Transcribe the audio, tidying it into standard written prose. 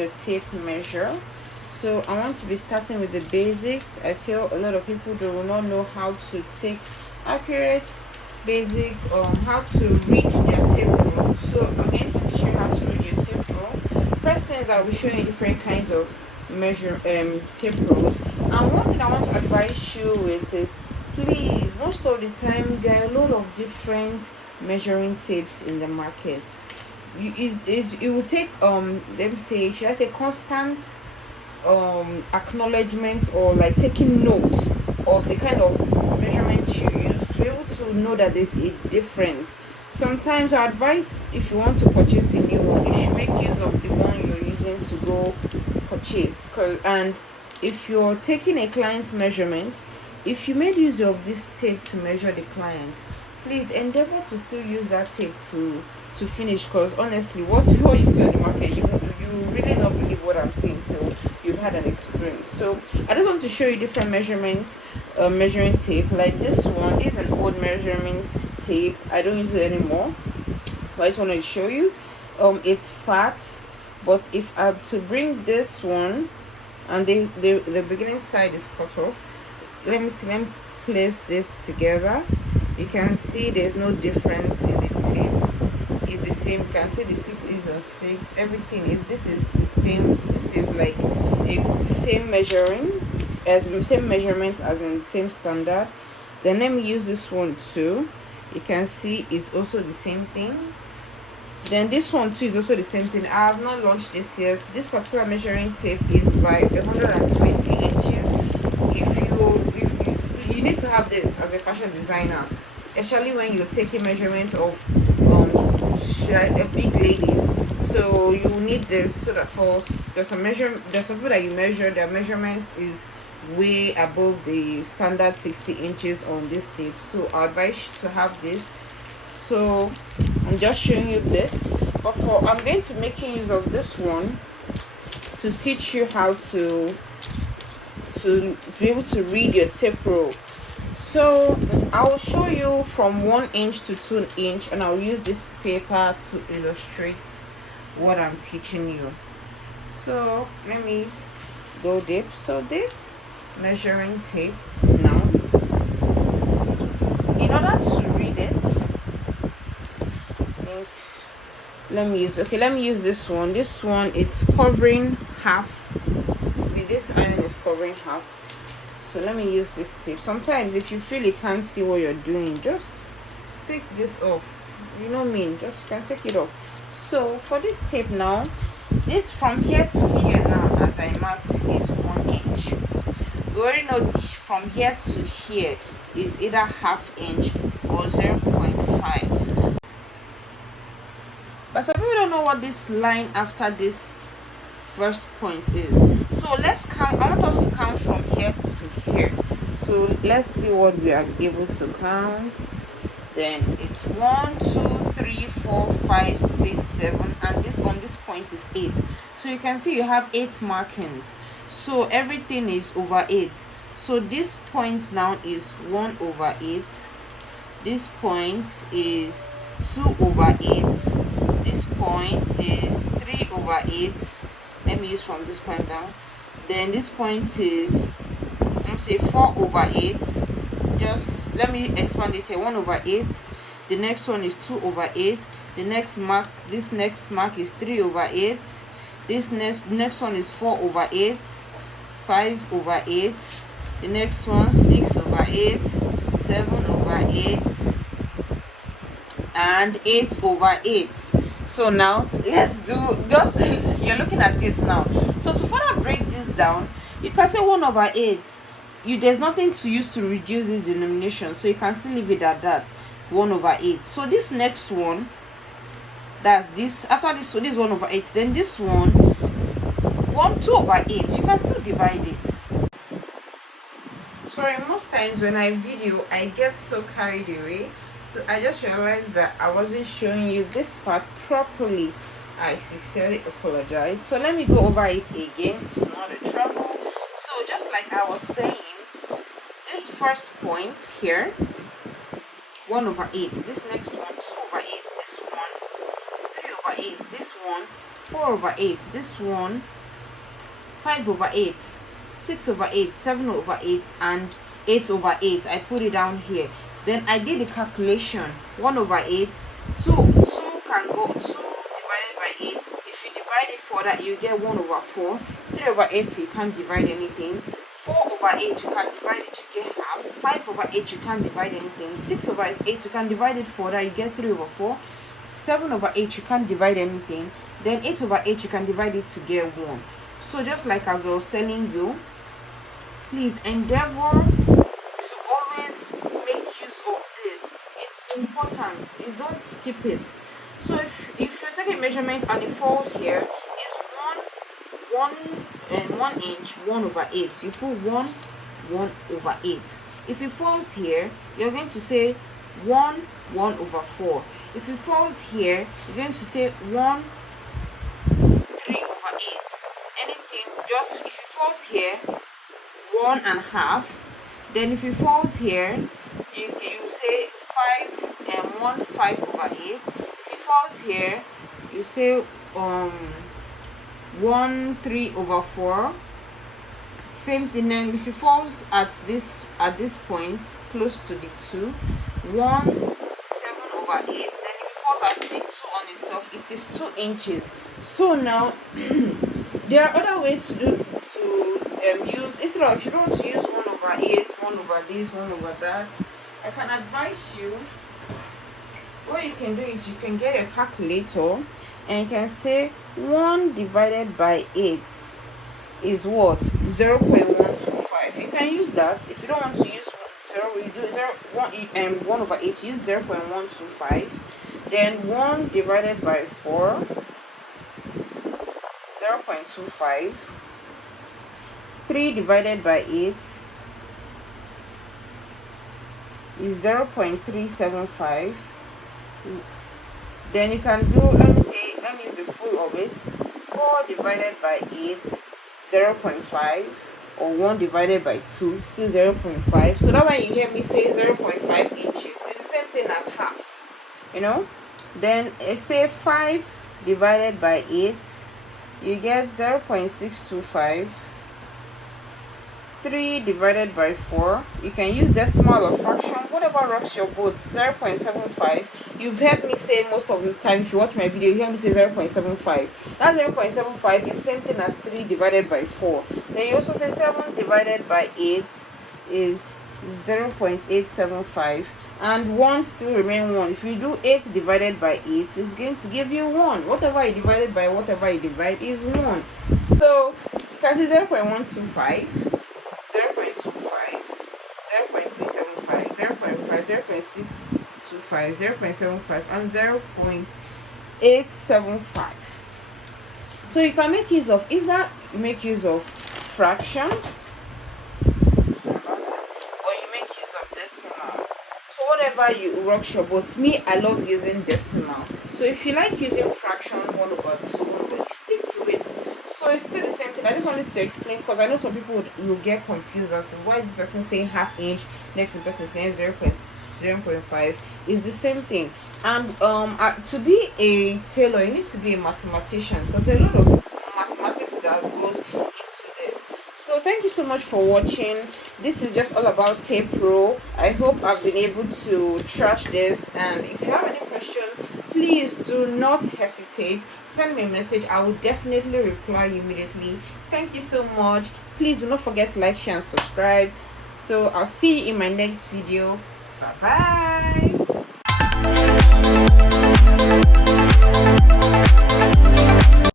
your tape measure. So I want to be starting with the basics. I feel a lot of people do not know how to take accurate basic how to read their tape roll. So I'm going to teach you how to read your tape roll. First thing is I'll be showing you different kinds of tape rolls. And one thing I want to advise you with is, please, most of the time there are a lot of different measuring tapes in the market. It will take let me say, should I say, constant acknowledgement, or like taking note of the kind of measurement you use to be able to know that there's a difference. Sometimes I advise, if you want to purchase a new one, you should make use of the one you're using to go purchase. And if you're taking a client's measurement, if you made use of this tape to measure the client, please endeavor to still use that tape to finish, because honestly, what you see on the market, you really not believe what I'm saying till you've had an experience. So I just want to show you different measurement measuring tape. Like this one is an old measurement tape. I don't use it anymore, but I just wanted to show you. It's fat, but if I have to bring this one, and the beginning side is cut off, let me place this together. You can see there's no difference in the tape. It's the same. You can see the 6 is on 6. Everything is the same. This is like the same measuring, as the same measurement as in the same standard. Then let me use this one too. You can see it's also the same thing. Then this one too is also the same thing. I have not launched this yet. This particular measuring tape is by 120 inches. If you need to have this as a fashion designer, especially when you're taking measurement of big ladies. So you need this, so that there's some people that you measure, their measurement is way above the standard 60 inches on this tape. So I advise you to have this. So I'm just showing you this, but I'm going to making use of this one to teach you how to be able to read your tape roll. So I will show you from 1 inch to 2 inch, and I'll use this paper to illustrate what I'm teaching you. So let me go deep. So this measuring tape, now in order to read it, let me use this one. This one, it's covering half. With this iron is covering half. So let me use this tape. Sometimes if you feel you can't see what you're doing, just take this off. You know what I mean? Just can take it off. So for this tape now, this from here to here now, as I marked, is 1 inch. We already know from here to here is either half inch or 0.5. But some people don't know what this line after this first point is. So let's count. I want us to count from here to here. So let's see what we are able to count. Then it's 1 2 3 4 5 6 7, and this on this point is 8. So you can see you have 8 markings. So everything is over 8. So this point now is 1 over 8. This point is 2 over 8. This point is 3 over 8. Let me use from this point down. Then this point is, let me say, 4 over 8. Just let me expand this here. 1 over 8. The next one is 2 over 8. The next mark, this next mark is 3 over 8. This next one is 4 over 8. 5 over 8. The next one, 6 over 8. 7 over 8. And 8 over 8. So now let's do just you're looking at this now. So to further break this down, you can say 1 over 8. There's nothing to use to reduce this denomination, so you can still leave it at that, 1 over 8. So this next one, that's this, after this, so this is 1 over 8. Then this one, 2 over 8, you can still divide it. Sorry, most times when I video, I get so carried away. So I just realized that I wasn't showing you this part properly. I sincerely apologize. So let me go over it again. It's not a trouble. So just like I was saying, this first point here, 1 over 8. This next one, 2 over 8. This one, 3 over 8. This one, 4/8. This one 5/8, 6/8, 7/8, and 8/8. I put it down here. Then I did the calculation. 1/8, 2 can go 2 divided by 8. If you divide it further, you get 1/4. 3/8, you can't divide anything. 4/8, you can divide it, you get half. 5/8, you can't divide anything. 6/8, you can divide it further, you get 3/4. 7/8, you can't divide anything. Then 8/8, you can divide it to get 1. So just like as I was telling you, please endeavor to always make use of this. It's important. Don't skip it. So if you take a measurement and it falls here, is 1 inch 1/8. You put 1/8. If it falls here, you're going to say 1/4. If it falls here, you're going to say 3/8. Anything, just if it falls here, 1.5. Then if it falls here, you say 5/8. If it falls here, you say 1/3/4. Same thing. Then if it falls at this point close to the 2, 1/7/8. Then if it falls at the 2 on itself, it is 2 inches. So now there are other ways to use, instead of, if you don't want to use 1/8, 1/this, 1/that, I can advise you, what you can do is you can get your calculator and you can say 1 divided by 8 is what? 0.125. You can use that. If you don't want to use 0, you do 1/8, use 0.125. Then 1 divided by 4, 0.25. 3 divided by 8 is 0.375. Then you can do, let me use the full of it. 4 divided by 8, 0.5, or 1 divided by 2, still 0.5. So that when you hear me say 0.5 inches, it's the same thing as half, you know. Then say 5 divided by 8, you get 0.625. 3 divided by 4, you can use decimal or fraction, whatever rocks your boat. 0.75. You've heard me say most of the time, if you watch my video, you hear me say 0.75. That 0.75 is same thing as 3 divided by 4. Then you also say 7 divided by 8 is 0.875, and 1 still remain 1. If you do 8 divided by 8, it's going to give you 1. Whatever you divided by whatever you divide is 1. So you can see 0.125, 0.25, 0.375, 0.5, 0.625, 0.75, and 0.875. So you can make use of fraction, or you make use of decimal. So whatever you rock your boats. Me, I love using decimal. So if you like using fraction, 1/2, you stick to it. So it's still the same thing. I just wanted to explain, because I know some people will get confused as to why this person saying half inch, next person saying 0.5. Is the same thing. And to be a tailor, you need to be a mathematician, because there's a lot of mathematics that goes into this. So thank you so much for watching. This is just all about tape roll. I hope I've been able to trash this, and if you have any question, please do not hesitate, send me a message. I will definitely reply immediately. Thank you so much. Please do not forget to like, share, and subscribe. So I'll see you in my next video. Bye bye.